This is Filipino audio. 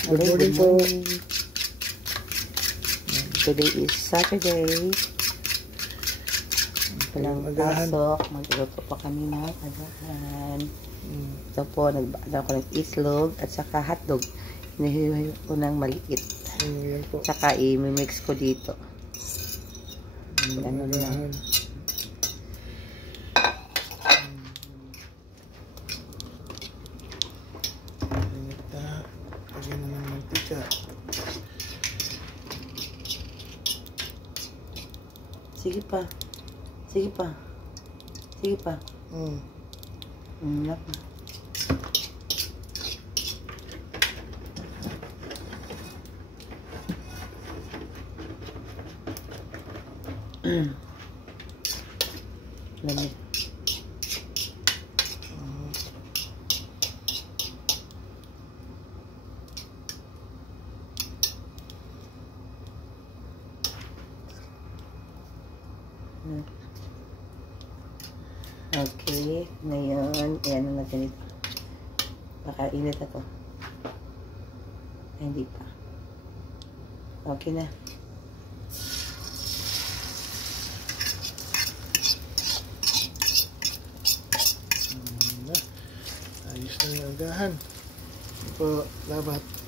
Good morning po. Today is Saturday. Walang pasok. Magluto pa kami ng agahan. Ito po, nagbada ko ng islog at saka hotdog. Hinahiwa ko ng maliit. Saka i-mix ko dito. Ano na. Lagyan na ng mantika. Sige pa. Sige pa. Sige pa. Napa. Lamig. Okay, ngayon, ayan na natin ito. Baka init na to. Ay, hindi pa. Okay na. Ayos na yung agahan. Ito po, labat.